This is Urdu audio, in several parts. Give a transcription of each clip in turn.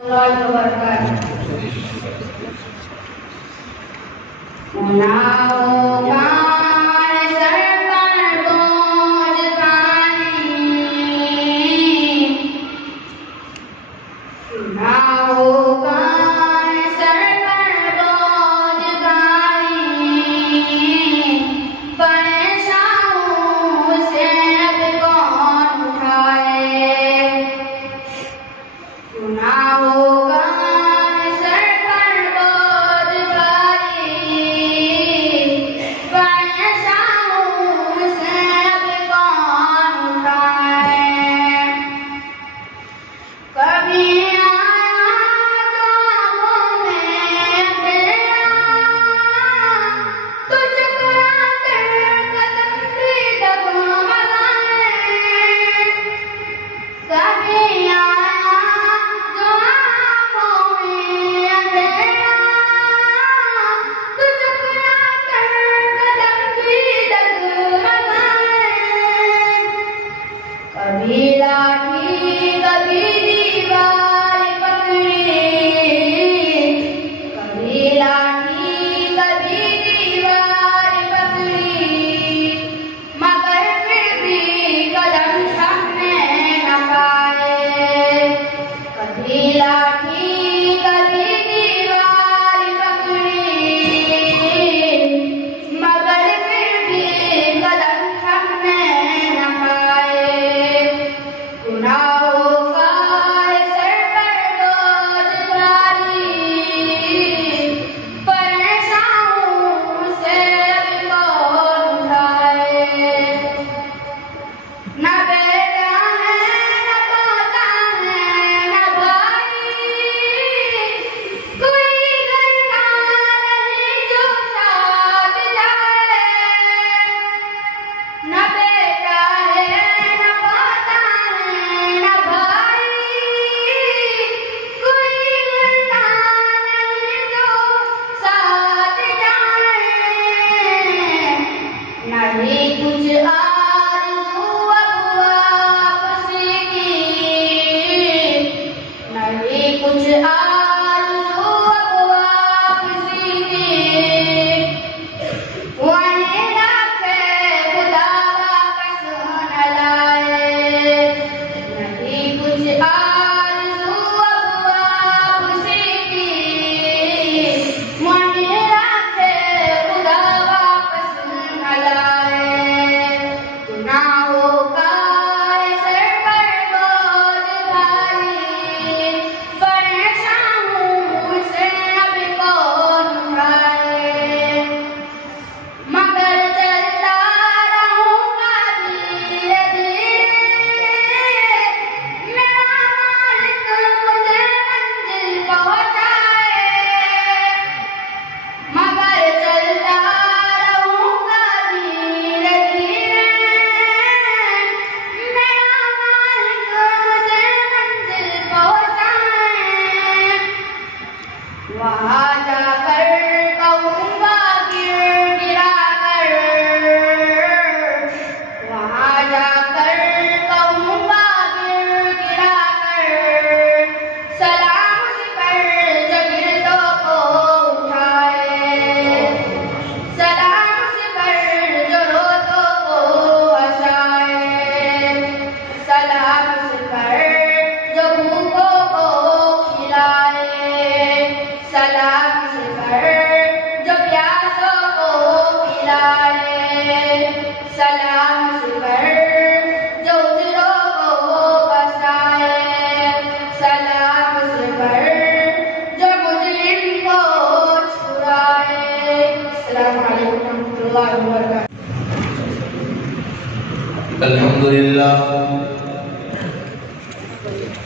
اللہ وبرکاتہ۔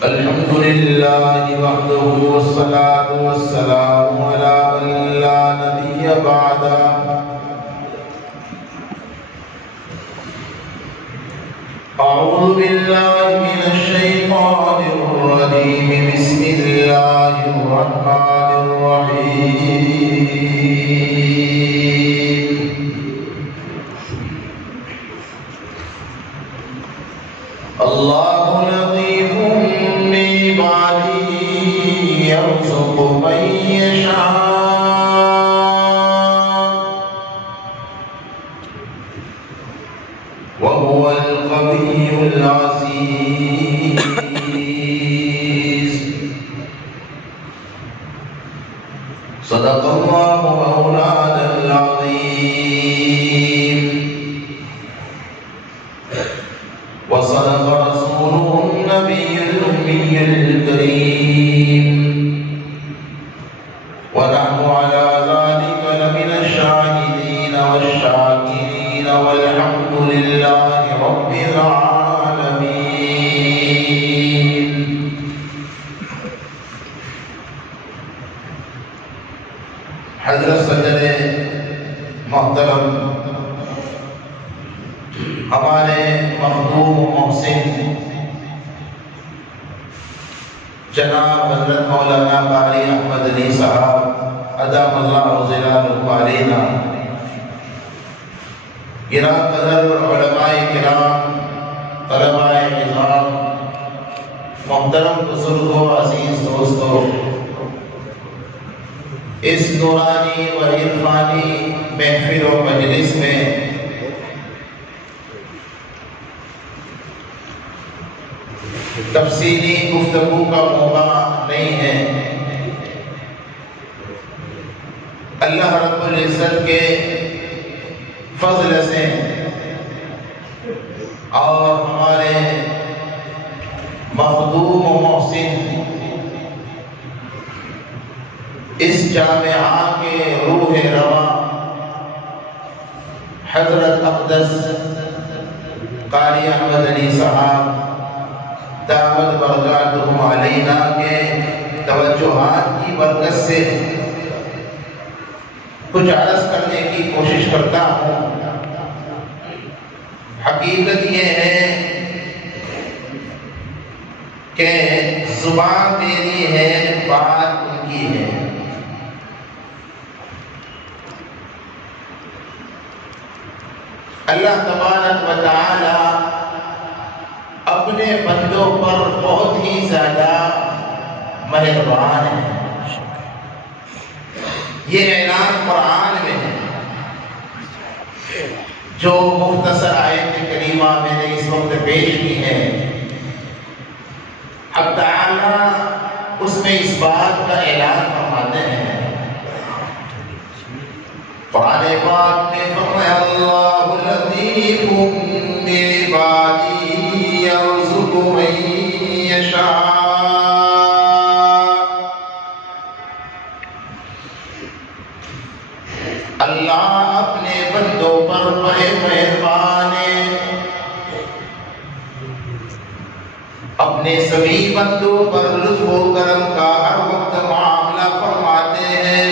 الحمد لله وحده والصلاة والسلام على من لا نبي بعده أعوذ بالله من الشيطان الرجيم بسم الله الرحمن الرحيم الله لطيف بعباده من يشاء وهو القوي العزيز. صدق الله مولانا العظيم وصدق رسوله النبي الأمي الكريم ونحن على ذلك لمن الشاهدين والشاكرين والحمد لله رب العالمين. حضرت صدر محترم ہمارے مخدوم و محسن جناب حضرت مولانا قاری احمد علی صاحب ادام اللہ ظلالہ علینا، گراں قدر علماء کرام، طلباء نظام، محترم بزرگوں، عزیز دوستوں، اس نورانی و عرفانی محفل و مجلس میں تفصیلی گفتگو کا موقع نہیں ہے. اللہ رب العزت کے فضل سے اور ہمارے مخدوم و محسن اس جامعہ کے روح رواں حضرت اقدس قاری احمد علی صاحب دعوت برکاتہم علینا کے توجہات کی برکت سے کچھ عرض کرنے کی کوشش کرتا ہوں. حقیقت یہ ہے کہ زبان میری ہے، بات ان کی ہے. اللہ تبارک و تعالی اپنے بندوں پر بہت ہی زیادہ مہربان ہے. یہ اعلان قرآن میں ہے جو مختصر آیت کریمہ میں نے اس وقت پیش کی ہے. اب تعالی اس میں اس بات کا اعلان فرماتے ہیں. قرآن پاک میں فرمایا اللہ لطیف بعبادہ یرزق من یشاء. اللہ اپنے بندوں پر بڑے مہربان ہے، اپنے سبھی بندوں پر لطف و کرم کا ہر وقت معاملہ فرماتے ہیں.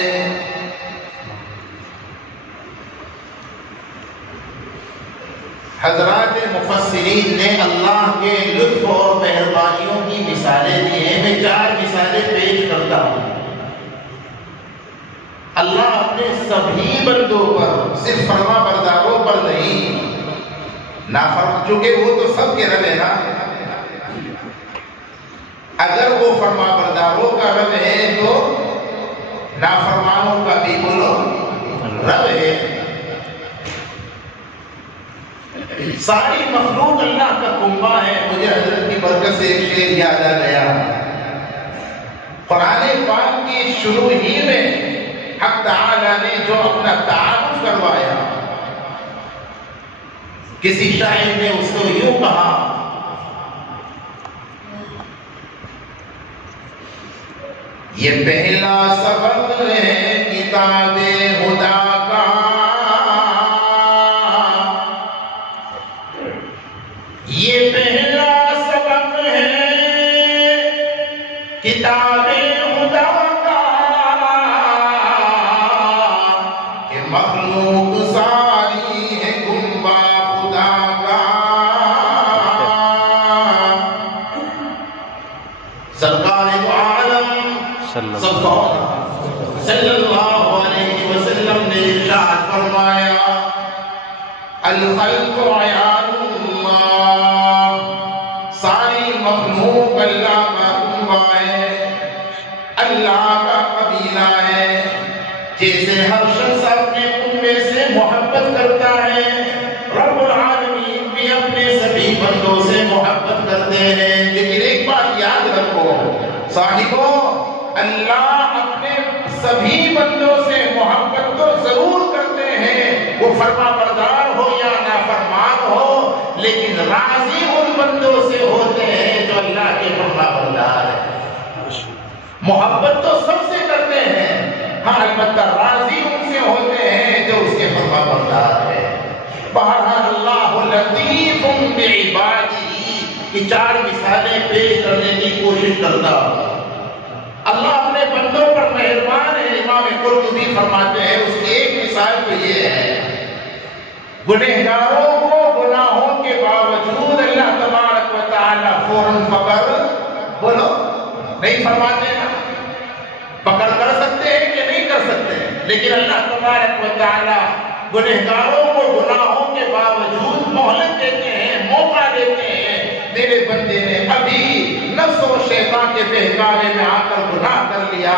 حضرات مفسرین نے اللہ کے لطف اور مہربانیوں کی مثالیں دی ہیں. میں 4 مثالیں پیش کرتا ہوں. اللہ اپنے سبھی بندوں پر، صرف فرما برداروں پر نہیں، چونکہ وہ تو سب کے رب ہے نا. اگر وہ فرما برداروں کا رب ہے تو نافرمانوں کا بھی بولو رب ہے. ساری مخلوق اللہ کا کنبہ ہے. مجھے حضرت کی برکت سے ایک شعر یاد آ گیا. قرآن پاک کی شروع ہی میں حق تعالی نے جو اپنا تعارف کروایا، کسی شاعر نے اس کو یوں کہا، یہ پہلا سبق ہے کتاب خدا کا، یہ پہلا سبق ہے کتاب خدا کا، کہ مخلوق ساری ہے کنبہ خدا کا. سرکار دو عالم صلی اللہ علیہ وسلم نے ارشاد فرمایا، الخلق عیال اللہ، ساری مخلوق اللہ کا کنبہ ہے، اللہ کا کبھی جیسے ہر شخص اپنے کنبے سے محبت کرتا ہے، رب العالمین بھی اپنے سبھی بندوں سے محبت کرتے ہیں۔ لیکن ایک بات یاد رکھو صاحبوں، اللہ اپنے سبھی بندوں سے محبت تو ضرور کرتے ہیں، وہ فرما بردار ہو یا نافرمان ہو، لیکن راضی ان بندوں سے ہوتے ہیں جو اللہ کے فرما بردار ہیں۔ محبت تو سب سے کرتے ہیں، ہاں البتہ راضی ان سے ہوتے ہیں جو اس کے فرما بردار ہے۔ بہرحال اللہ لطیف بعبادہ کی 4 مثالیں پیش کرنے کی کوشش کرتا ہوں۔ اللہ اپنے بندوں پر مہربان ہے۔ امام قرطبی فرماتے ہیں اس کی ایک مثال تو یہ ہے، گنہگاروں کو گناہوں کے باوجود اللہ تبارک و تعالی فوراً پکڑ بولو نہیں فرماتے نا، پکڑ کر سکتے ہیں کہ نہیں کر سکتے ہیں، لیکن اللہ تبارک و تعالی گنہگاروں کو گناہوں کے باوجود مہلت دیتے ہیں، موقع دیتے ہیں۔ میرے بندے نے ابھی نفس و شیطان کے بہکاوے میں آ کر گناہ کر لیا،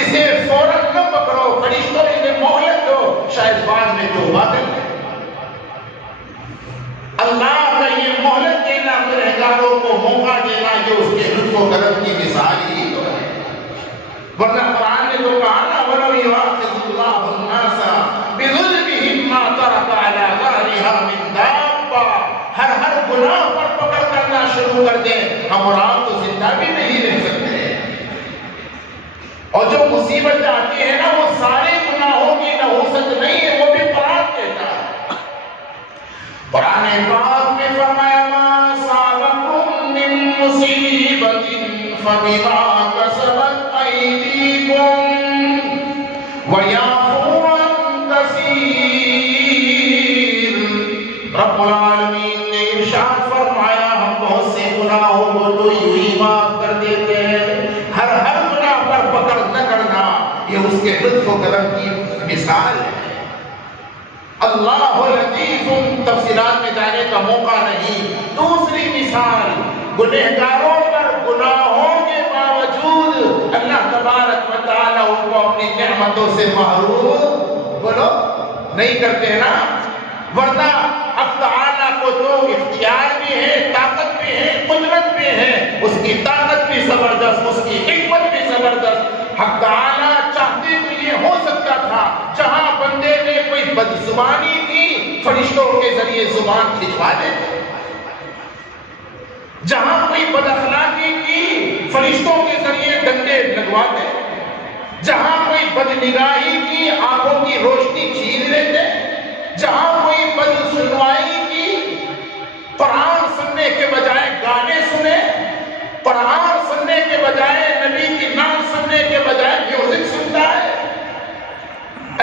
اسے فوراً نہ پکڑو، فرشتوں نے مہلت دو، شاید بعد میں توبہ کر لے۔ اللہ کا یہ مہلت دینا، گنہگاروں کو موقع دینا، یہ اس کے لطف و کرم کی مثال ہی تو ہے۔ ورنہ قرآن نے تو کہا نا وَلَوْ يُؤَاخِذُ اللَّهُ النَّاسَ بِظُلْمِهِمْ مَا تَرَكَ عَلَى ظَهْرِهَا مِن دَابَّةٍ، ہر گناہ پر پکڑ کرنا شروع کر دیں، ہم اور آپ تو زندہ بھی نہیں رہ سکتے۔ اور جو مصیبت آتی ہے نا وہ سارے گناہوں کی نحوست نہیں ہے، وہ بھی قرآن دیتا ہے۔ قرآن پاک میں فرمایا مَا أَصَابَكُم مِّن مُّصِيبَةٍ فَبِمَا كَسَبَتْ أَيْدِيكُمْ وَيَعْفُو عَن كَثِيرٍ۔ رب العالمین نے ارشاد فرمایا ہم بہت سے گناہوں کو تو یوں ہی معاف کر دیتے ہیں، ہر گناہ پر پکڑ نہ کرنا یہ اس کے لطف و کرم کی مثال ہے۔ اللہ لطیف، تفصیلات میں جانے کا موقع نہیں۔ دوسری مثال، گنہگاروں پر گناہوں کے باوجود اللہ تبارک و تعالیٰ ان کو اپنی نعمتوں سے محروم بولو نہیں کرتے نا، ورنہ اب تعالیٰ کو تو اختیار بھی ہے، طاقت بھی ہے، قدرت بھی ہے، اس کی طاقت بھی زبردست، اس کی حکمت بھی زبردست۔ حق تعالیٰ چاہتے تو یہ ہو سکتا تھا جہاں بندے نے کوئی بدزبانی کی فرشتوں کے ذریعے زبان کھچوا دیتے، جہاں کوئی بد اخلاقی کی فرشتوں کے ذریعے ڈنڈے لگواتے، جہاں کوئی بد نگاہی کی آنکھوں کی روشنی چھین لیتے، جہاں کوئی بد سنوائی کی قرآن سننے کے بجائے گانے سنے، قرآن سننے کے بجائے نبی کی نام سننے کے بجائے میوزک سنتا ہے،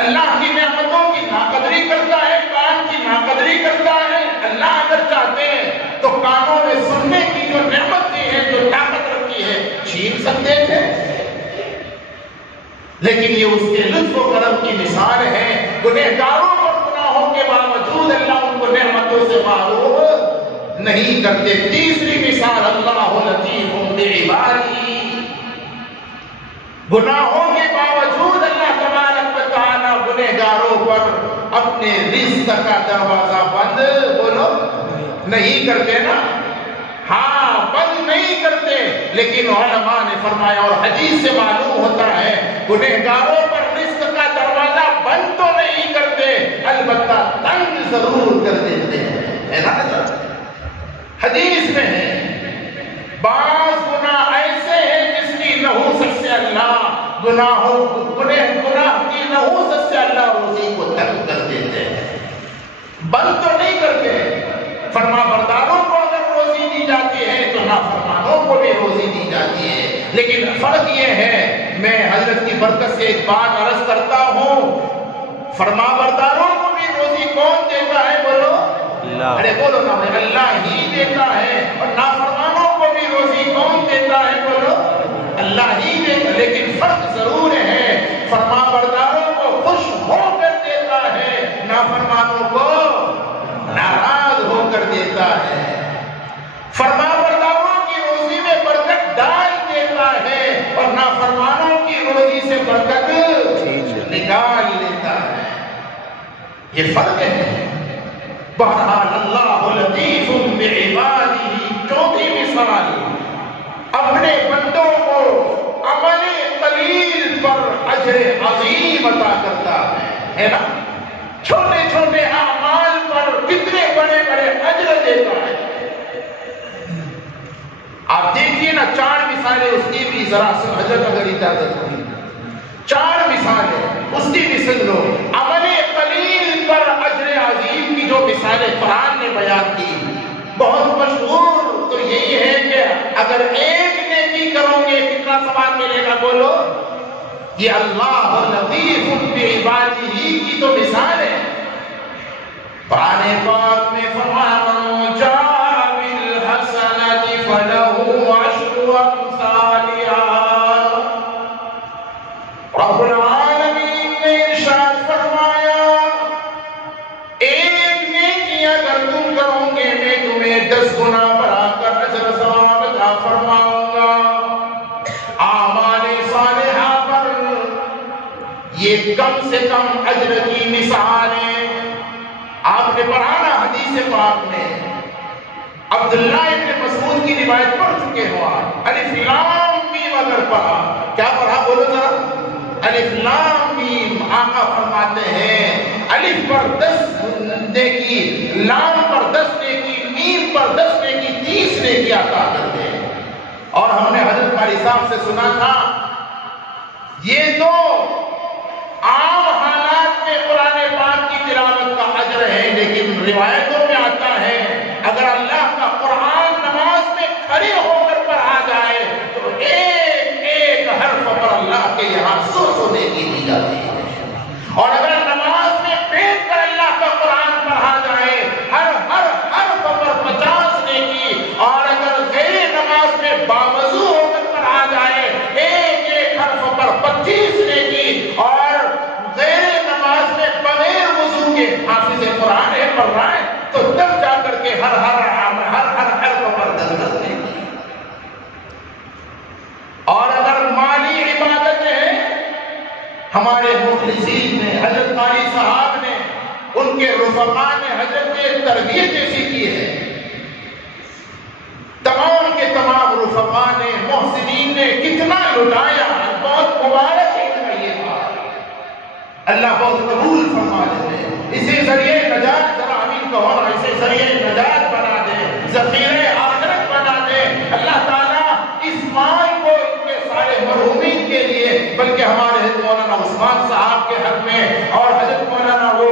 اللہ کی نعمتوں کی ناقدری کرتا ہے، کان کی ناقدری کرتا ہے۔ اللہ اگر چاہتے ہیں تو کانوں میں سننے کی جو نعمت دی ہے، جو طاقت رکھی ہے، چھین سکتے تھے، لیکن یہ اس کے لطف و کرم کی مثال ہے۔ گنہگاروں پر گناہوں کے باوجود اللہ ان کو نعمتوں سے محروم نہیں کرتے۔ تیسری مثال، اللہ لطیف بعبادہ، گناہوں کے باوجود اللہ تبارک و تعالیٰ گنہگاروں پر اپنے رزق کا دروازہ بند بولو نہیں کرتے نا، ہاں بند نہیں کرتے، لیکن علماء نے فرمایا اور حدیث سے معلوم ہوتا ہے گنہگاروں پر رزق کا دروازہ بند تو نہیں کرتے، البتہ تنگ ضرور کر دیتے ہیں نا۔ حدیث میں ہے بعض گناہ ایسے ہیں جس کی نحوست سے اللہ گناہ کی نحوست سے اللہ روزی کو تنگ کر دیتے ہیں، بند تو نہیں کرتے۔ فرما برداروں کو اگر روزی دی جاتی ہے تو نافرمانوں کو بھی روزی دی جاتی ہے، لیکن فرق یہ ہے، میں حضرت کی برکت سے ایک بات عرض کرتا ہوں، فرما برداروں کو بھی روزی کون دیتا ہے بولو اللہ، ارے بولو نا، اللہ ہی دیتا ہے، اور نافرمانوں کو بھی روزی کون دیتا ہے بولو اللہ ہی دیتا ہے، لیکن فرق ضرور ہے، فرما برداروں کو خوش ہو کر دیتا ہے، نافرمانوں کو ناراض ہو کر دیتا ہے۔ فرما برداروں کی روزی میں برکت ڈال دیتا ہے اور نافرمانوں کی روزی سے برکت نکال یہ فرق ہے۔ بہرحال اللہ لطیف بعبادہ، چوتھی مثال اپنے بندوں کو عمل قلیل پر اجر عظیم عطا کرتا ہے نا؟ چھوٹے چھوٹے اعمال پر کتنے بڑے بڑے اجر دیتا ہے۔ آپ دیکھیے نا، 4 مثالیں اس کی بھی ذرا سے حضرت اگر اجازت ہوگی 4 مثالیں اس کی بھی سن لو۔ عمل قلیل پر اجر عظیم کی جو مثالیں قرآن نے بیان کی، بہت مشہور تو یہی ہے کہ اگر ایک نیکی کرو گے کتنا ثواب ملے گا؟ بولو۔ یہ اللہ لطیف بعبادہ کی تو مثال ہے۔ قرآن پاک میں فرمایا من جاء بالحسنۃ فلہ عشر امثالها۔ رب العالمین نے ارشاد فرمایا ایک نیکی اگر تم کرو گے میں تمہیں 10 گنا بڑھا کر اجر ثواب عطا فرماؤں گا۔ اعمال صالحہ پر یہ کم سے کم اجر کی مثال ہے۔ آپ نے پڑھا نا حدیث پاک میں، عبداللہ ابن مسعود کی روایت پڑھ چکے ہو آپ، الف لام میم اگر پڑھا، کیا پڑھا بولو ذرا؟ الف لام میم۔ آقا فرماتے ہیں الف پر 10 نیکی، لام پر 10 نیکی، میم پر 10 نیکی، 30 نیکی عطا کرتے ہیں۔ اور ہم نے حضرت قاری صاحب سے سنا تھا یہ تو عام حالات میں قرآن پاک کی تلاوت کا اجر ہے، لیکن روایتوں میں آتا ہے اگر اللہ کا قرآن نماز میں کھڑے ہو کر پڑھا جائے تو ایک ایک حرف پر اللہ کے یہاں 100 نیکی دی جاتی ہے۔ اور اگر نماز میں بیٹھ کر اللہ کا قرآن پڑھا جائے ہر حرف پر 50 نیکی، اور اگر غیر نماز میں باوضو ہو کر پڑھا جائے ایک ایک حرف پر 25 نیکی، اور غیر نماز میں بغیر وضو کے حافظ قرآن ہے پڑھ رہا ہے تو تب جا کر کے ہر حرف پر 10 نیکی۔ اور اگر مالی عبادت ہے، ہمارے مخلصین نے، حضرت قاری صاحب نے، ان کے رفقاء نے حضرت نے تربیت ایسی کی ہے، تمام کے تمام رفقاء نے، محسنین نے کتنا لٹایا، بہت مبارک ہے یہ بات، اللہ بہت قبول فرما دے۔ اسے ذریعے نجات، ذرا امین کہو نا، اسے ذریعے نجات بنا دے، ذخیرہ آخرت بنا دے اللہ تعالیٰ۔ اس مال کو ان کے سارے مرحومین کے لیے، بلکہ ہمارے حضرت مولانا عثمان صاحب کے حق میں، اور حضرت مولانا وہ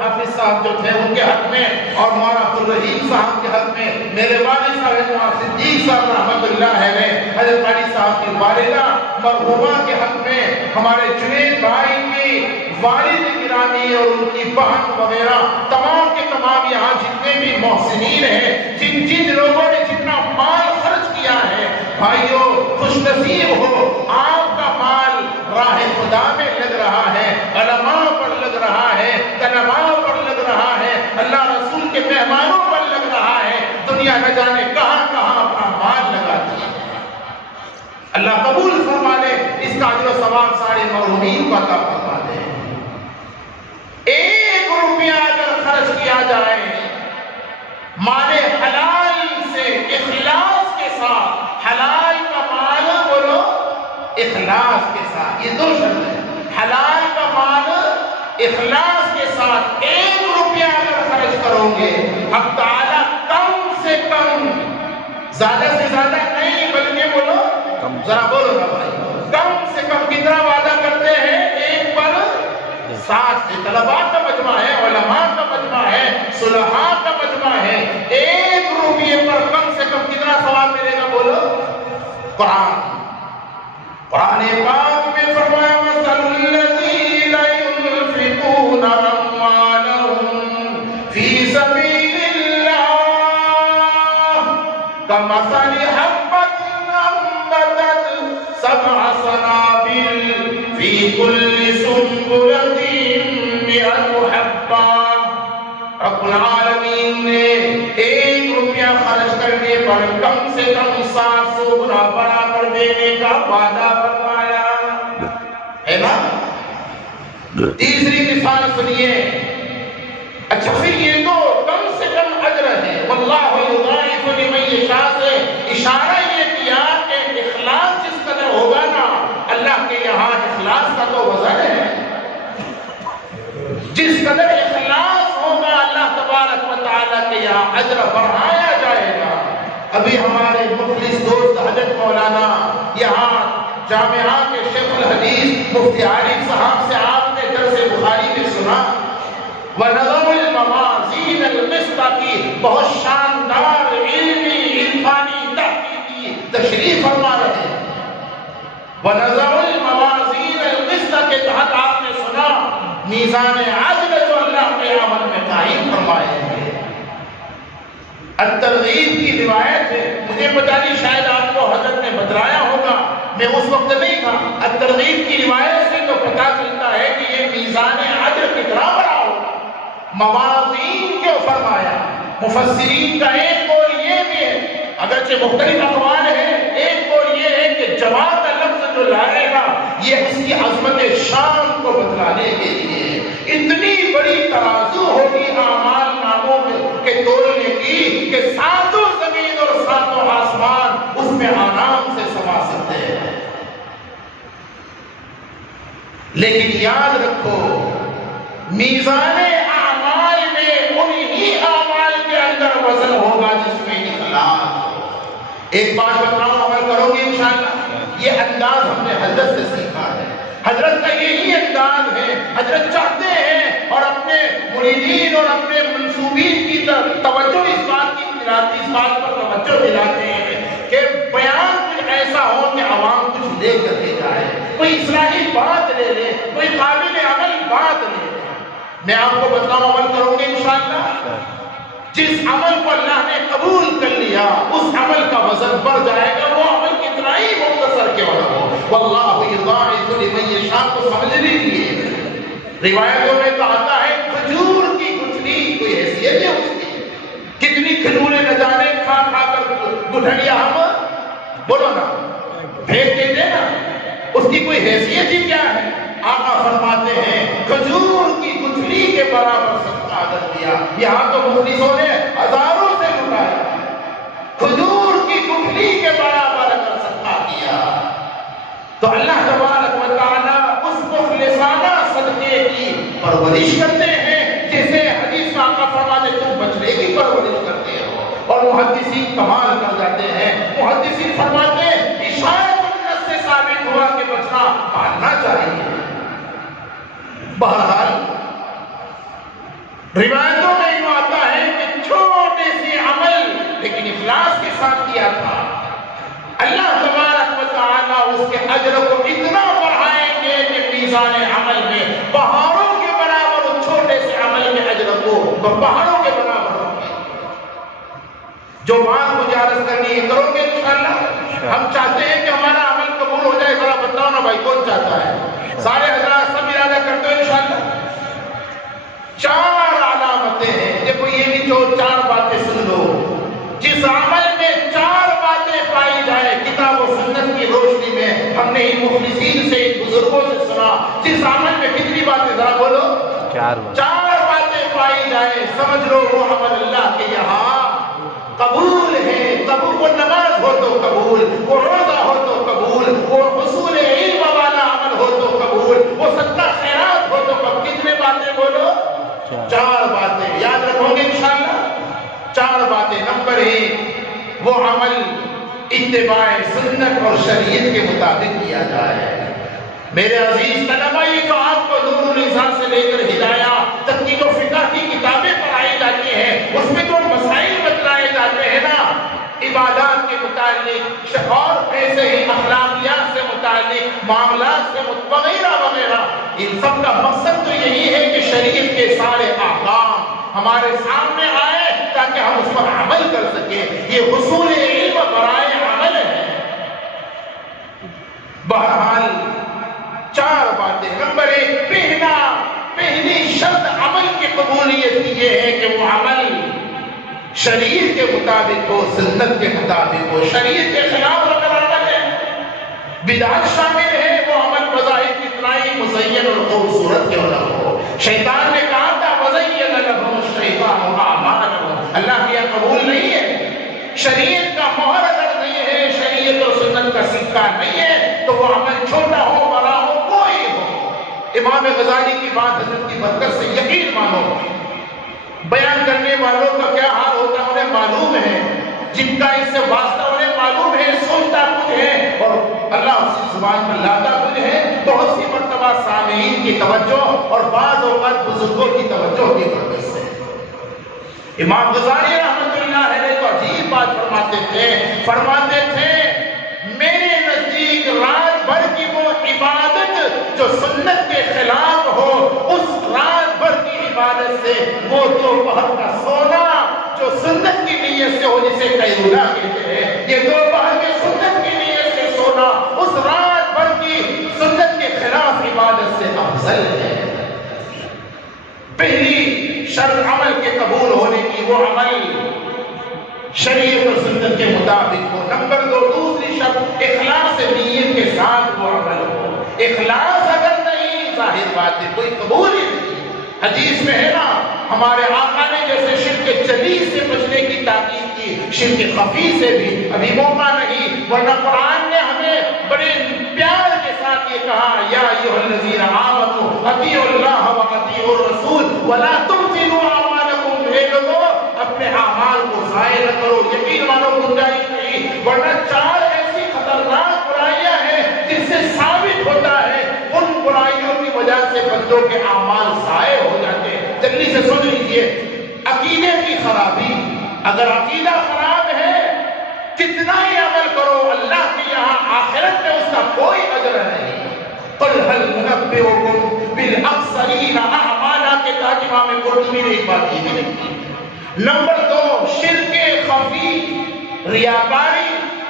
حافظ صاحب جو تھے ان کے حق میں، اور مولانا عبدالرحیم صاحب کے حق میں، میرے والد صاحب مولانا صدیق صاحب رحمۃ اللہ علیہ، حضرت قاری صاحب کی والدہ مرحومہ کے حق میں، ہمارے جنید بھائی کی والد گرامی اور ان کی بہن وغیرہ، تمام کے تمام یہاں جتنے بھی محسنین ہیں، جن لوگوں نے جتنا مال خرچ کیا ہے، بھائیوں خوش نصیب ہو، آپ کا مال راہ خدا میں لگ رہا ہے، علماء پر لگ رہا ہے، طلباء پر لگ رہا ہے، اللہ رسول کے مہمانوں پر لگ رہا ہے، دنیا نہ جانے کہاں کہاں اپنا مال لگاتی ہے۔ اللہ قبول فرما لے، اس کا اجر و ثواب سارے مرحومین کو عطا فرما دے۔ 1 روپیہ اگر خرچ کیا جائے مال حلال سے اخلاص کے ساتھ، حلال کا مال بولو اخلاص کے ساتھ، یہ 2 شرط ہے، حلال کا مال اخلاص کے ساتھ 1 روپیہ اگر خرچ کرو گے، اب تعالیٰ کم سے کم، زیادہ سے زیادہ نہیں بلکہ بولو ذرا بولو نا بھائی، کم سے کم کتنا وعدہ کرتے ہیں؟ 1 پر 7 طلباء کا مجمع ہے، علماء کا مجمع ہے، صلحاء کا مجمع ہے، 1 روپیے پر کم سے کم کتنا ثواب ملے گا بولو؟ قرآن پاک میں فرمایا مثل الذین ينفقون اموالهم فی سبیل اللہ کمثل حبۃ انبتت 7 سنابل فی کل سنبلۃ 100 حبہ۔ رب العالمین نے 1 روپیہ خرچ کرنے پر کم سے کم 700 گنا بڑھا کر دینے کا وعدہ فرمایا ہے نا۔ تیسری مثال سنیے، اچھا پھر یہ تو کم سے کم اجر ہے، واللہ یضاعف لمن یشاء سے اشارہ یہ کیا کہ اخلاص جس قدر ہوگا نا، اللہ کے یہاں اخلاص کا تو وزن ہے، جس قدر اخلاص ہوگا اللہ تبارک و تعالیٰ کے یہاں اجر بڑھایا جائے گا۔ ابھی ہمارے مخلص دوست حضرت مولانا یہاں جامعہ کے شیخ الحدیث مفتی عارف صاحب سے آپ نے درس بخاری میں سنا، وَنَضَعُ الْمَوَازِينَ الْقِسْطَ کی بہت شاندار علمی عرفانی تحقیقی تشریح فرما رہے ہیں۔ وَنَضَعُ الْمَوَازِينَ الْقِسْطَ کے تحت آپ نے سنا میزان عدل جو اللہ کے عمل میں قائم فرمائے ہیں۔ الترغیب کی روایت ہے، مجھے پتہ نہیں شاید آپ کو حضرت نے بتلایا ہوگا، میں اس وقت نہیں تھا۔ الترغیب کی روایت سے تو پتہ چلتا ہے کہ یہ میزان عدل کتنا بڑا ہوگا۔ موازین کیوں فرمایا؟ مفسرین کا ایک قول یہ بھی ہے، اگرچہ مختلف اقوال ہیں، ایک قول یہ ہے کہ جماعت کا لفظ جو لائے گا یہ اس کی عظمت شان کو بتلانے کے لیے اتنی بڑی ترازو ہوگی اعمال ناموں کے تولنے کی کہ ساتوں زمین اور ساتوں آسمان اس میں آرام سے سما سکتے ہیں۔ لیکن یاد رکھو میزان اعمال میں انہی اعمال کے اندر وزن ہوگا جس میں اخلاص ہو۔ ایک بات بتاؤں، عمل کرو گے انشاءاللہ؟ یہ انداز ہم نے حضرت سے سیکھا ہے، حضرت کا یہی انداز ہے۔ حضرت چاہتے ہیں اور اپنے مریدین اور اپنے منسوبین کی توجہ اس بات پر توجہ دلاتے ہیں کہ بیان کچھ ایسا ہو کہ عوام کچھ لے کر کے جائے، کوئی اصلاحی بات لے لے، کوئی قابل عمل بات لے لے۔ میں آپ کو بتاؤں، عمل کروں گے انشاءاللہ؟ جس عمل کو اللہ نے قبول کر لیا اس عمل کا وزن بڑھ جائے گا، وہ عمل کتنا ہی مختصر کیوں نہ ہو۔ واللہ یضاعف لمن یشاء کو سمجھ لیجیے۔ روایتوں میں تو آتا ہے کھجور کی گٹھلی کوئی حیثیت ہے اس کی، کتنی کھجوریں نہ جانے کھا کھا کر گٹھلیاں ہم بولو نا پھینک دیتے نا، اس کی کوئی حیثیت ہی کیا ہے؟ آقا فرماتے ہیں کھجور کی گٹھلی کے برابر صدقہ اگر دیا، یہاں تو مخلصوں نے ہزاروں سے لٹایا، کھجور کی گٹھلی کے برابر اگر صدقہ کیا تو اللہ تبارک و تعالیٰ اس مخلصانہ صدقے کی پرورش کرتے ہیں جیسے حدیث میں آقا فرماتے تم بچڑے کی پرورش کرتے ہو۔ اور محدثین کمال کر جاتے ہیں، محدثین فرماتے ہیں اشارت النص سے ثابت ہوا کہ بچڑا پالنا چاہیے۔ بہرحال روایتوں میں یوں آتا ہے کہ چھوٹے سے عمل لیکن اخلاص کے ساتھ کیا تھا، اللہ تبارک و تعالیٰ اس کے اجر کو اتنا بڑھائیں گے کہ میزان عمل میں پہاڑوں کے برابر اس چھوٹے سے عمل کے اجر کو پہاڑوں کے برابر ہوگی۔ جو بات مجھے عرض کرنی ہے کرو گے انشاءاللہ؟ ہم چاہتے ہیں کہ ہمارا عمل قبول ہو جائے، ذرا بتاؤ نا بھائی کون چاہتا ہے؟ سارے حضرات سب ارادہ کرتے ہو انشاءاللہ؟ چار علامتیں ہیں، دیکھو یہ بھی جو چار باتیں سن لو، جس عمل میں چار باتیں پائی جائے کتاب و سنت کی روشنی میں، ہم نے ان مخلصین سے ان بزرگوں سے سنا، جس عمل میں کتنی باتیں ذرا بولو؟ چار باتیں پائی جائے، سمجھ لو وہ عمل اللہ کے یہاں قبول ہے۔ قبول، وہ نماز ہو تو قبول، وہ روزہ ہو تو قبول، وہ حصول علم والا عمل ہو تو قبول، وہ صدقہ خیرات ہو تو قبول۔ کتنے باتیں بولو؟ چار باتیں یاد رکھو گے انشاءاللہ؟ چار باتیں۔ نمبر ایک، وہ عمل اتباع سنت اور شریعت کے مطابق کیا جائے۔ میرے عزیز طلبہ، یہ جو آپ کو نور الانسان سے لے کر ہدایات تحقیق و فقہ کی کتابیں پڑھائی جاتی ہیں، اس میں جو مسائل بتلائے جاتے ہیں نا عبادات کے متعلق اور ایسے ہی اخلاقیات سے متعلق، معاملات سے وغیرہ وغیرہ، ان سب کا مقصد تو یہی ہے کہ شریعت کے سارے احکام ہمارے سامنے آئے تاکہ ہم اس پر عمل کر سکیں۔ یہ حصول علم برائے عمل ہے۔ بہرحال چار باتیں۔ نمبر ایک، پہلی شرط عمل کی قبولیت کی یہ ہے کہ وہ عمل شریعت کے مطابق ہو، سنت کے مطابق ہو۔ شریعت کے خلاف اگر عمل ہے، بدعت شامل ہے، وہ عمل بظاہر کتنا ہی مزین اور خوبصورت کیوں نہ ہو۔ شیطان نے کہا تھا وَزَيَّنَ لَهُمُ الشَّيْطَانُ امام غزالی کی بات حضرت کی برکت سے یقین مانو، بیان کرنے والوں کا کیا حال ہوتا ہے انہیں معلوم ہے، جن کا اس سے واسطہ انہیں معلوم ہے، سوچتا کچھ ہے اور اللہ اس کی زبان پر لاتا کچھ ہے۔ بہت سی مرتبہ سامعین کی توجہ اور بعض اوقات بزرگوں کی توجہ کی برکت سے امام غزالی رحمۃ اللہ علیہ کو عجیب بات فرماتے تھے میرے نزدیک رات بھر کی وہ عبادت جو سنت کے خلاف ہو، اس رات بھر کی عبادت سے وہ دوپہر کا سونا جو سنت کی نیت سے ہو، جسے قیلولہ کہتے ہیں، یہ دوپہر کے سنت کی نیت سے سونا اس رات بھر کی سنت کے خلاف عبادت سے افضل ہے۔ پہلی شرط عمل کے قبول ہونے کی وہ عمل شریعت اور سنت کے مطابق ہو۔ نمبر 2 دوسری شرط اخلاص نیت کے ساتھ وہ عمل ہو۔ اخلاص اگر نہیں، ظاہر بات ہے کوئی قبول ہی نہیں۔ حدیث میں ہے نا ہمارے آقا نے جیسے شرک جلی سے بچنے کی تاکید کی، شرک خفی سے بھی ابھی موقع نہیں، ورنہ قرآن نے ہمیں بڑے پیار کے ساتھ یہ کہا یا ایھا الذین آمنوا اطیعوا اللہ واطیعوا الرسول ولا تبطلوا اعمالکم، اے لوگوں اپنے اعمال کو ضائع نہ کرو، یقین مانو گنجائش نہیں، ورنہ 4 ایسی خطرناک برائیاں ہیں جس سے ثابت ہوتا ہے ان برائیوں کی وجہ سے بندوں کے اعمال ضائع ہو جاتے ہیں۔ جلدی سے سن لیجئے، عقیدے کی خرابی، اگر عقیدہ خراب ہے کتنا ہی عمل کرو اللہ کے یہاں آخرت میں اس کا کوئی اجر نہیں۔ قل هل ننبئکم بالاخسرین اعمالا کے تاج امام قرطبی نے ایک بات یہ بھی لکھی۔ نمبر 2 شرک خفی،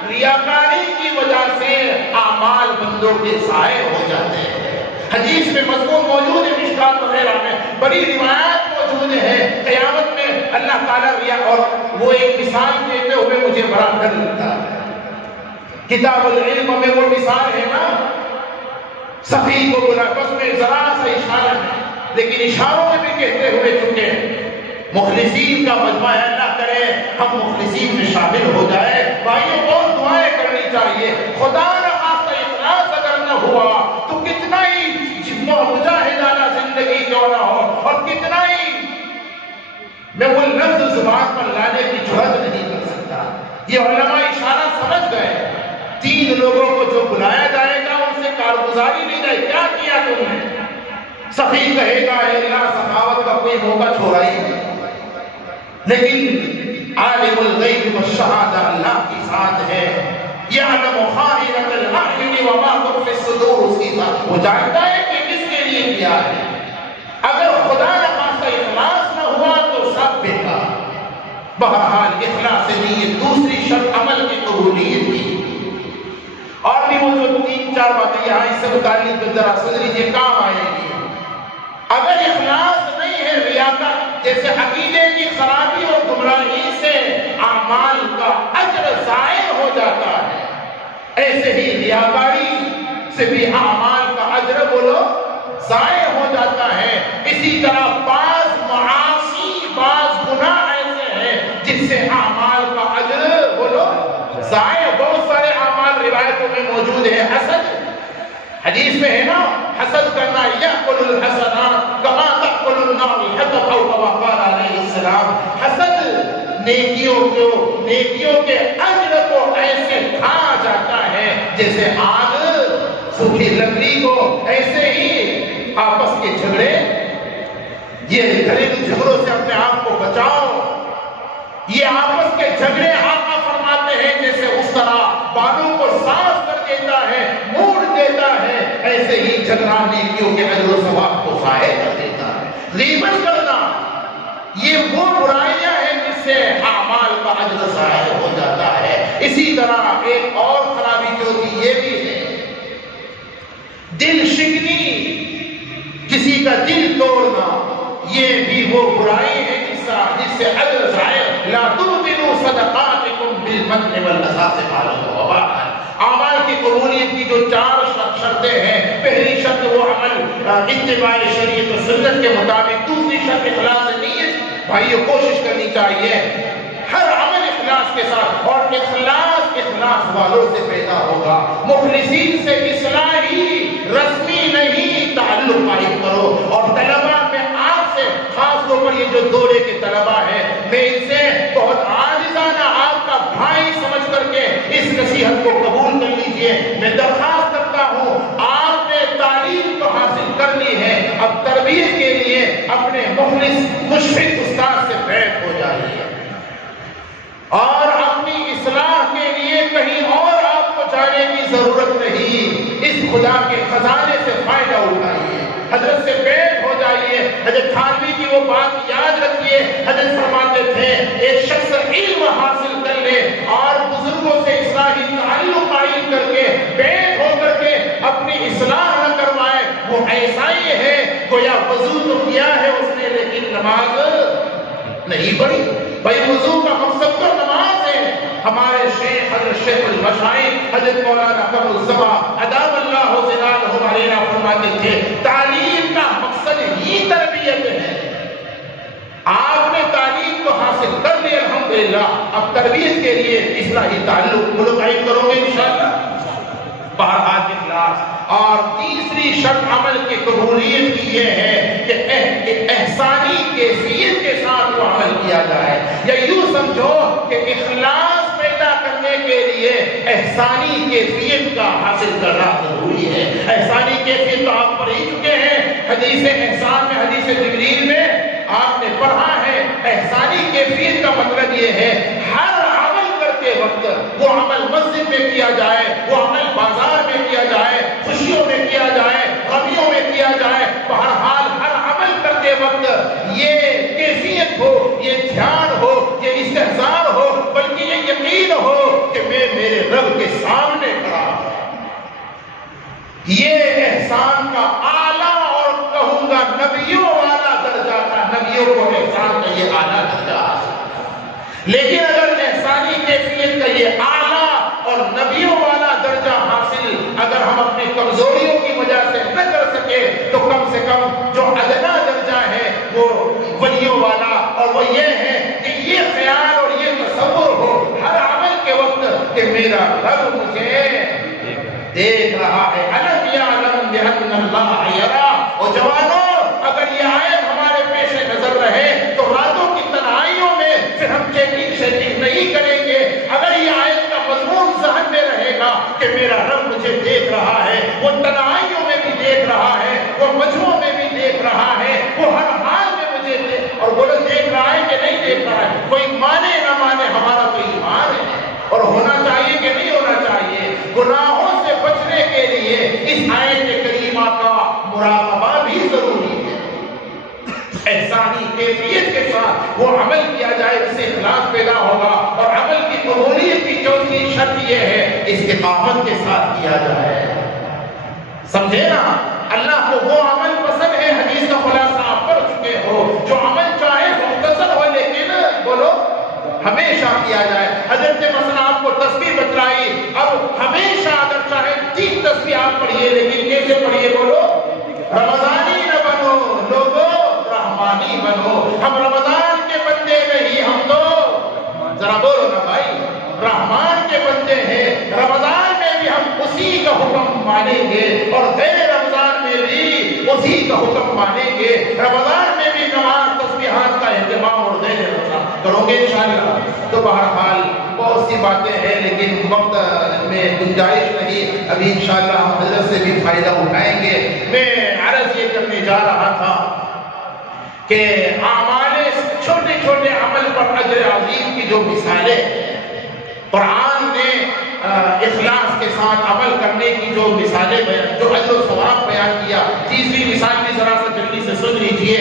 ریاکاری کی وجہ سے اعمال بندوں کے ضائع ہو جاتے ہیں۔ حدیث میں مضمون موجود ہے، مشکات وغیرہ میں بڑی روایات موجود ہے، قیامت میں اللہ تعالیٰ ریا، اور وہ ایک مثال دیتے ہوئے مجھے بڑا ڈر لگتا ہے۔ کتاب العلم میں وہ مثال ہے نا، سخی کو بلا، بس میں ذرا سا اشارہ ہے لیکن اشاروں میں بھی کہتے ہوئے چکے مخلصین کا مجمع ہے، اللہ کرے ہم مخلصین میں شامل ہو جائے۔ بھائیوں بہت دعائیں کرنی چاہیے، خدا نہ خواستہ اخلاص اگر نہ ہوا تو کتنا ہی مجاہدانہ زندگی کیوں نہ ہو، اور کتنا ہی میں وہ لفظ زبان پر لانے کی جرات نہیں کر سکتا۔ یہ علماء اشارہ سمجھ گئے، 3 لوگوں کو جو بلایا جائے گا ان سے کارگزاری نہیں جائے، کیا کیا تم نے؟ سخی کہے گا اے اللہ سخاوت کا کوئی موقع چھوڑا ہی نہیں، لیکن عالم الغیب والشہادہ اللہ کی ذات ہے، یعلم خائنۃ الاعین وما تخفی الصدور، اس کی ذات، وہ جانتا ہے کہ کس کے لیے کیا ہے۔ اگر خدا نہ خواستہ اخلاص نہ ہوا تو سب بیکار۔ بہرحال اخلاص نیت دوسری شرط عمل کی قبولیت کی۔ اور بھی وہ جو 3-4 باتیں یہاں اس سے متعلق ذرا سن لیجیے، کام آئے گی۔ اگر اخلاص نہیں ہے، ریاکار جیسے عقیدے کی خرابی اور گمراہی سے اعمال کا اجر ضائع ہو جاتا ہے، ایسے ہی ریاکاری سے بھی اعمال کا اجر بولو ضائع ہو جاتا ہے۔ اسی طرح بعض معاصی، بعض گناہ ایسے ہیں جس سے اعمال کا اجر بولو ضائع۔ بہت سارے اعمال روایتوں میں موجود ہے۔ حسد، حدیث میں ہے نا حسد کرنا، یأکل الحسنات کما تأکل النار الحطب، او کما قال علیہ السلام، حسد نیکیوں کے اجر کو ایسے کھا جاتا ہے جیسے آگ سوکھی لکڑی کو۔ ایسے ہی آپس کے جھگڑے، یہ گھریلو جھگڑوں سے اپنے آپ کو بچاؤ۔ یہ آپس کے جھگڑے آقا فرماتے ہیں جیسے اس طرح بالوں کو صاف کر دیتا ہے، موڑ دیتا ہے، ایسے ہی جھگڑا نیکیوں کے اجر و ثواب کو ضائع کر دیتا ہے۔ غیبت کرنا، یہ وہ برائیاں ہیں جس سے اعمال کا اجر ضائع ہو جاتا ہے۔ اسی طرح ایک اور خرابی جو ہوتی یہ بھی ہے، دل شکنی، کسی کا دل توڑنا، یہ بھی وہ برائی ہے جس سے اجر ضائع۔ لا تبطلوا صدقاتکم بالمن والاذى سے معلوم ہوا۔ اعمال کی قبولیت کی جو 4 شرطیں ہیں، پہلی شرط وہ عمل اتباع شریعت و سنت کے مطابق، دوسری شرط اخلاص نیت۔ بھائیو کوشش کرنی چاہیے ہر عمل اخلاص کے ساتھ، اور اخلاص والوں سے پیدا ہوگا۔ مخلصین سے اصلاحی رسمی نہیں، تعلق قائم تربیت کے لیے اپنے مخلص مشفق استاد سے بیعت ہو جائیے اور اپنی اصلاح کے لیے کہیں اور آپ کو جانے کی ضرورت نہیں، اس خدا کے خزانے سے فائدہ اٹھائیے، حضرت سے بیعت ہو جائیے۔ حضرت تھانوی کی وہ بات یاد رکھیے، حضرت فرماتے تھے ایک شخص علم حاصل کر لے اور بزرگوں سے اصلاحی تعلق قائم کر کے بیعت ہو کر کے اپنی اصلاح نہ کروائے، وہ ایسا ہی ہے گویا وضو تو کیا ہے اس نے لیکن نماز نہیں پڑھی۔ بھائی وضو کا مقصد تو نماز ہے۔ ہمارے شیخ حضرت شیخ المشائخ حضرت مولانا قمر الزمان ادام اللہ ظلالہ علیہ فرماتے تھے تعلیم کا مقصد ہی تربیت ہے۔ آپ نے تعلیم کو حاصل کر لی الحمدللہ، اب تربیت کے لیے اصلاحی تعلق قائم کرو گے انشاءاللہ۔ بہرحال اخلاص۔ اور تیسری شرط عمل کی قبولیت کی یہ ہے کہ احسانی کیفیت کے ساتھ وہ عمل کیا جائے، یا یوں سمجھو کہ اخلاص پیدا کرنے کے لیے احسانی کیفیت کا حاصل کرنا ضروری ہے۔ احسانی کیفیت تو آپ پڑھ ہی چکے ہیں، حدیث احسان میں، حدیث جبریل میں آپ نے پڑھا ہے۔ احسانی کیفیت کا مطلب یہ ہے ہر عمل کرتے وقت وہ عمل مسجد میں کیا جائے، وہ عمل بازار میں کیا جائے، خوشیوں میں کیا جائے، غمیوں میں کیا جائے، بہرحال ہر عمل کرتے وقت یہ کیفیت ہو، یہ دھیان ہو، یہ استحضار ہو، بلکہ یہ یقین ہو کہ میں میرے رب کے سامنے کھڑا ہوں۔ یہ احسان کا اعلیٰ اور کہوں گا نبیوں والا درجہ تھا، نبیوں کو احسان کا یہ اعلیٰ درجہ حاصل۔ لیکن اگر احسانی کیفیت کا یہ اعلیٰ اور نبیوں والا درجہ حاصل اگر ہم اپنی کمزوریوں کی وجہ سے نہ کر سکے تو کم سے کم جو ادنا درجہ ہے وہ ولیوں والا، اور وہ یہ ہے کہ یہ خیال اور یہ تصور ہو ہر عمل کے وقت کہ میرا رب مجھے دیکھ رہا ہے۔ الم یعلم بان اللہ یری۔ اور جوانوں اگر یہ آیت ہمارے پیش نظر رہے تو راتوں کی تنہائیوں میں پھر ہم چیکنگ شیکنگ نہیں کریں گے۔ اگر یہ آیت کا مضمون ذہن میں رہے گا کہ میرا رب مجھے دیکھ رہا ہے، وہ تنہائیوں میں بھی دیکھ رہا ہے، وہ مجموعوں میں بھی دیکھ رہا ہے، وہ ہر حال میں مجھے دیکھ، اور وہ لوگ دیکھ رہا ہے کہ نہیں دیکھ رہا ہے، کوئی مانے نہ مانے ہمارا تو ایمان ہے اور ہونا چاہیے کہ نہیں ہونا چاہیے۔ گناہوں سے بچنے کے لیے اس آیت کریمہ کا مراقبہ بھی ضروری ہے۔ احسانی کیفیت کے ساتھ وہ عمل کیا جائے، اس سے اخلاص پیدا ہوگا، اور عمل کی قبولیت کی چوتھی شرط یہ ہے استقامت کے ساتھ کیا جائے۔ سمجھے نا، اللہ کو وہ عمل پسند ہے، حدیث کا خلاصہ آپ پڑھ چکے ہو، جو عمل چاہے مختصر ہو لیکن بولو ہمیشہ کیا جائے۔ حضرت مثلا آپ کو تسبیح بتلائی، اب ہمیشہ اگر چاہے 3 تسبیح آپ پڑھیے، لیکن کیسے پڑھیے بولو؟ رمضانی نہ بنو لوگو، رحمانی بنو۔ ہم رمضان کے بندے نہیں، ہم تو ذرا بولو نا بھائی رحمان کے بندے ہیں۔ رمضان میں بھی ہم اسی کا حکم مانیں گے اور غیر رمضان میں بھی اسی کا حکم مانیں گے۔ رمضان میں بھی نماز تسبیحات کا اہتمام اور غیر رمضان کرو گے انشاءاللہ۔ تو بہرحال بہت سی باتیں ہیں لیکن وقت میں گنجائش نہیں، ابھی انشاءاللہ ہم حضرت سے بھی فائدہ اٹھائیں گے۔ میں عرض یہ کرنے جا رہا تھا کہ اعمال چھوٹے چھوٹے عمل پر اجر عظیم کی جو مثالیں قرآن نے اخلاص کے ساتھ عمل کرنے کی جو مثالیں بیان، جو اجر و ثواب بیان کیا، تیسری مثال بھی ذرا سا جلدی سے سن لیجئے۔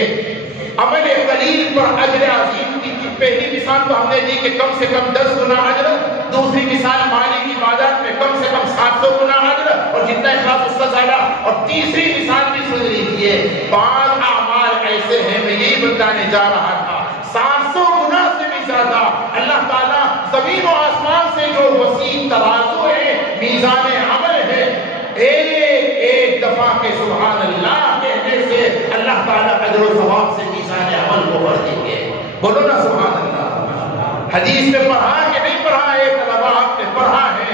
عمل قلیل پر اجر عظیم کی پہلی مثال تو ہم نے دی کہ کم سے کم 10 گنا اجر، دوسری مثال مالی کی عبادت میں کم سے کم 700 گنا اجر، اور جتنا اخلاص اس سے زیادہ، اور تیسری مثال بھی سن لیجئے۔ بعض اعمال ایسے ہیں، میں یہی بتانے جا رہا تھا، 700 گنا سے بھی زیادہ اللہ تعالیٰ زمین و آسمان سے جو وسیع ترازو ہے، میزان عمل ہے، ایک دفعہ کے سبحان اللہ کہنے سے اللہ تعالیٰ اجر و ثواب سے میزان عمل کو بڑھ دیں گے۔ بولو نا سبحان اللہ۔ حدیث میں پڑھا کہ نہیں پڑھا ہے؟ طلبہ آپ نے پڑھا ہے،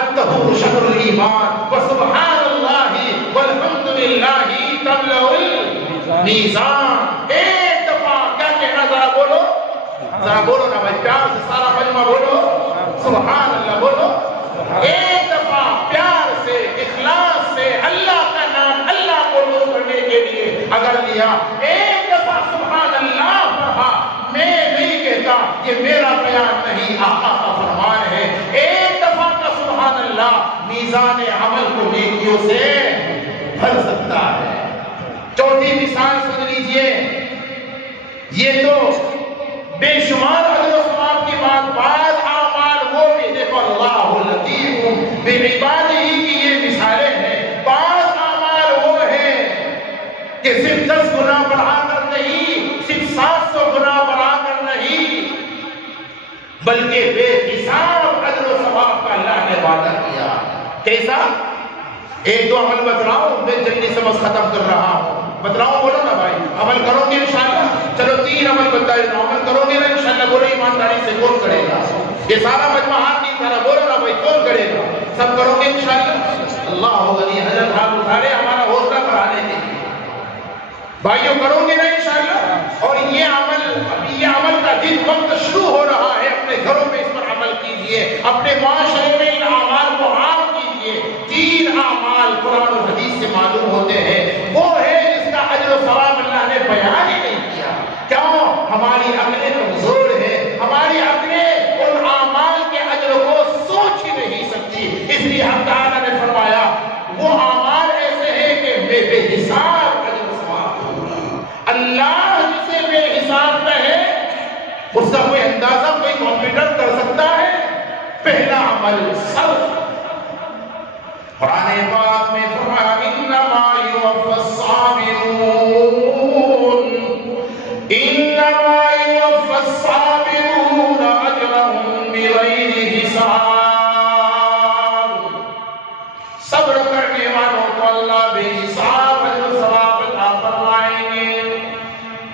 الطہور شطر الایمان وسبحان اللہ والحمد للہ تملأ المیزان۔ ایک دفعہ کیا کہنا، ذرا بولو، ذرا بولو نا بھائی، پیار سے سارا مجمع بولو سبحان اللہ، بولو ایک دفعہ پیار سے اخلاص سے اللہ کا نام، اللہ کو نور کرنے کے لیے اگر لیا ایک دفعہ سبحان اللہ پڑھا، میں نہیں کہتا یہ میرا بیان نہیں، آقا کا فرمان ہے، ایک دفعہ کا سبحان اللہ میزان عمل کو نیکیوں سے بھر سکتا ہے۔ چوتھی مثال سن لیجئے، یہ تو بے شمار اجر و ثواب کی بات، بعض اعمال وہ بھی دیکھو اللہ لطیف بعبادہ کی یہ مثالیں ہیں، بعض اعمال وہ ہیں کہ صرف 10 گنا بڑھا کر نہیں، صرف 700 گنا بڑھا کر نہیں، بلکہ بے حساب اجر و ثواب کا اللہ نے وعدہ کیا۔ کیسا؟ ایک دو عمل بتلاؤں، میں جلدی سے بس ختم کر رہا ہوں، بتلاؤں بولو نا بھائی، عمل کرو گے انشاءاللہ؟ چلو 3 عمل بتائے، عمل کرو گے نا انشاءاللہ؟ بولو ایمانداری سے، کون کرے گا؟ یہ سارا مجمع ہاتھ نہیں سارا، بولو نا بھائی کون کرے گا؟ سب کرو گے انشاءاللہ؟ اللہ غنی، حضرت ہاتھ اٹھارے ہمارا حوصلہ بڑھانے کے لیے، بھائیوں کرو گے نا انشاءاللہ؟ اور یہ عمل کا جن وقت شروع ہو رہا ہے، اپنے گھروں میں اس پر عمل کیجئے، اپنے معاشرے میں ان اعمال کو عام کیجئے۔ 3 اعمال قرآن و حدیث سے معلوم ہوتے ہیں، وہ ہے جس کا اجر و ثواب اللہ نے بیان ہی نہیں کیا۔ کیوں؟ ہماری عقلیں کمزور ہیں، ہماری عقلیں ان اعمال کے اجر کو سوچ ہی نہیں سکتی، اس لیے حق تعالیٰ نے فرمایا وہ اعمال ایسے ہیں کہ بے حساب اجر و ثواب ہوگا۔ اللہ جسے بے حساب کہے اس کا کوئی اندازہ کوئی کمپیوٹر کر سکتا ہے؟ پہلا عمل صبر۔ قرآن پاک میں فرمایا انما یوفی الصابرون اجرهم بغیر حساب۔ صبر کرنے والوں کو اللہ بے حساب اجر و ثواب عطا فرمائیں گے۔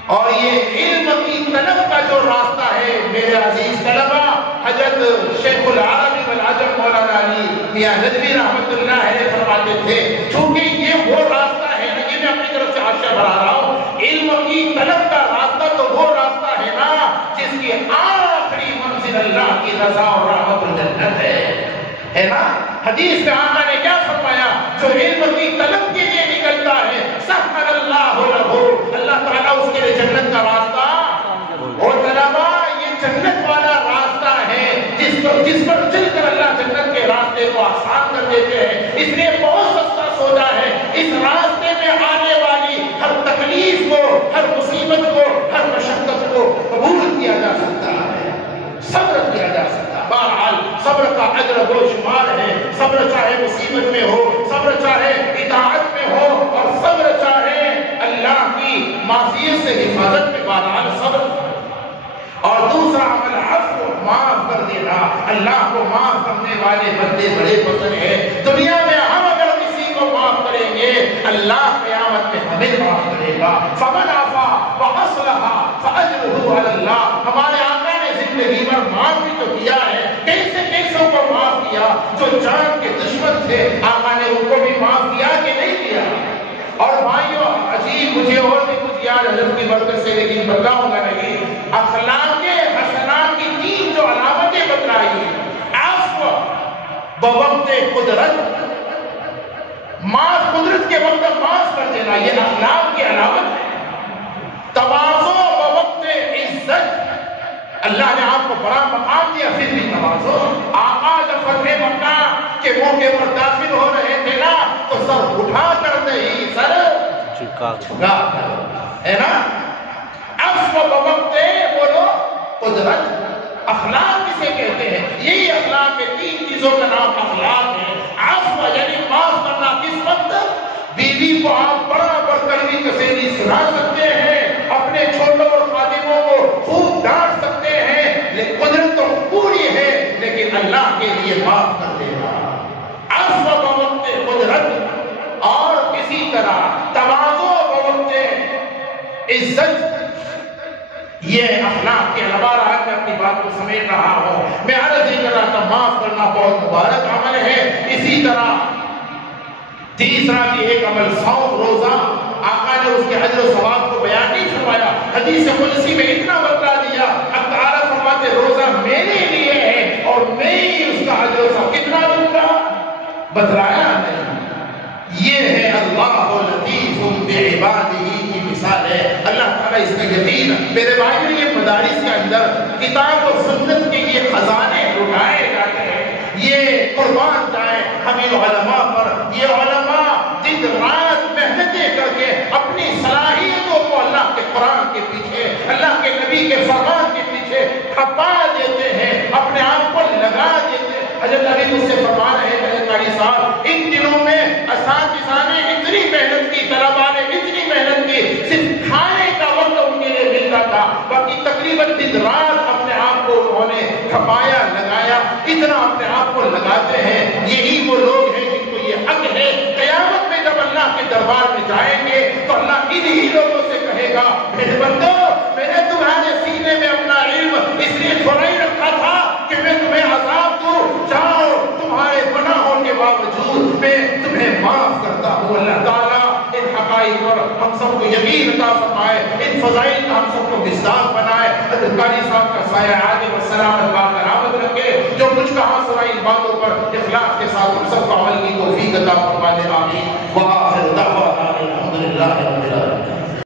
اور یہ علم کی طلب کا جو راستہ ہے میرے عزیز طلبہ، حضرت شیخ العرب والعجم مولانا علی میاں ندوی رحمت اللہ علیہ فرماتے تھے، چونکہ یہ وہ راستہ ہے نا، یہ میں اپنی طرف سے حاشیہ بڑھا رہا ہوں، علم کی طلب کا راستہ تو وہ راستہ ہے نا جس کی آخری منزل اللہ کی رضا اور رحمت الجنت ہے نا؟ حدیث میں آقا نے کیا فرمایا؟ جو علم کی طلب کے لیے نکلتا ہے سخر اللہ لہو، اللہ تعالیٰ اس کے لیے جنت کا راستہ، اور طلبہ یہ جنت والا راستہ ہے جس پر چل کر اللہ جنت کے راستے کو آسان کر دیتے ہیں، اس لیے بہت سستا سودا ہے۔ اس راستے میں آنے والی ہر تکلیف کو، ہر مصیبت کو، ہر مشقت کو قبول کیا جا سکتا ہے، صبر کیا جا سکتا ہے۔ بہرحال صبر کا اجر بے شمار ہے، صبر چاہے مصیبت میں ہو، صبر چاہے اطاعت میں ہو، اور صبر چاہے اللہ کی معصیت سے حفاظت میں، بہرحال صبر۔ اور دوسرا عمل عفو، معاف کر دینا۔ اللہ کو معاف کرنے والے بندے بڑے پسند ہیں۔ دنیا میں ہم اگر کسی کو معاف کریں گے، اللہ قیامت میں ہمیں معاف کرے گا۔ فمن عفا واصلح فاجرہ علی اللہ۔ ہمارے آقا نے زندگی میں معاف بھی تو کیا ہے، کیسے کیسوں کو معاف کیا؟ جو جان کے دشمن تھے آقا نے ان کو بھی معاف کیا کہ نہیں کیا؟ اور بھائیوں عجیب، مجھے اور بھی کچھ یاد حضرت کی برکت سے لیکن بتاؤں گا نہیں، اخلاق حسنات کی 3 جو علامتیں بتلائی، عفو بوقت قدرت، معاف قدرت کے وقت معاف کر دینا، یہ اخلاق کی علامت ہے۔ تواضع بوقت عزت، اللہ نے آپ کو بڑا مقام دیا پھر بھی تواضع۔ آقا جب فتح مکہ کے موقع پر داخل ہو رہے تھے نا تو سر اٹھا کر نہیں، سر جھکا کر، ہے نا؟ عفو بوقت بولو قدرت، اخلاق کسے کہتے ہیں؟ یہی اخلاق کے 3 چیزوں کا نام اخلاق ہے۔ عفو یعنی معاف کرنا، کس وقت؟ بیوی کو آپ برابر کڑوی کسیلی سنا سکتے ہیں، اپنے چھوٹوں اور خادموں کو خوب ڈانٹ سکتے ہیں، لیکن قدرت تو پوری ہے، لیکن اللہ کے لیے معاف کر دینا، عفو بوقت قدرت۔ اور کسی طرح تواضع بوقت عزت، یہ اخلاق کے علاوہ رہا میں اپنی بات کو سمیٹ رہا ہوں، میں عرض ہی کر رہا تھا معاف کرنا بہت مبارک عمل ہے۔ اسی طرح تیسرا بھی ایک عمل صوم، روزہ، آقا نے اس کے اجر و ثواب کو بیان نہیں فرمایا، حدیث قدسی میں اتنا بتلا دیا، اب تعالیٰ فرماتے روزہ میرے لیے ہے اور میں ہی اس کا اجر و ثواب کتنا دوں گا، بتلایا نہیں۔ یہ ہے اللہ لطیف بعبادہ کی ہے۔ اللہ تعالیٰ اس کا یقین میرے بھائیوں یہ مدارس کے اندر کتاب و سنت کے یہ خزانے لٹائے جاتے ہیں، یہ قربان جائیں ہمیں علماء پر۔ یہ علماء دن رات محنتیں کر کے اپنی صلاحیتوں کو اللہ کے قرآن کے پیچھے، اللہ کے نبی کے فرمان کے پیچھے کھپا دیتے ہیں، اپنے آپ کو لگا دیتے ہیں۔ حضرت نبی مجھ سے فرما رہے ہیں حضرت قاری صاحب، ان دنوں میں اساتذہ نے اتنی محنت کی، طلباء نے اتنی محنت کی، صرف کھانے کا وقت ان کے لیے ملتا تھا، باقی تقریباً دن رات اپنے آپ کو انہوں نے کھپایا لگایا، اتنا اپنے آپ کو لگاتے ہیں۔ یہی وہ لوگ ہیں جن کو یہ حق ہے، قیامت میں جب اللہ کے دربار میں جائیں گے تو اللہ انہی لوگوں سے کہے گا، میرے بندو میں نے تمہارے سینے میں اپنا علم اس لیے تھوڑا ہی رکھا تھا کہ میں تمہیں عذاب دوں، جاؤ تمہارے گناہوں کے باوجود میں تمہیں معاف کرتا ہوں۔ اللہ تعالیٰ ان حقائق پر ہم سب کو یقین عطا فرمائے، ان فضائل کا ہم سب کو مصداق بنائے۔ حضرت قاری صاحب کا سایہ عاجل و سلامت برقرار رکھے، جو کچھ کہا سنا ان باتوں پر اخلاص کے ساتھ ہم سب کو عمل کی توفیق عطا فرما دے، آمین۔ وآخر دعوانا الحمدللہ رب العالمین۔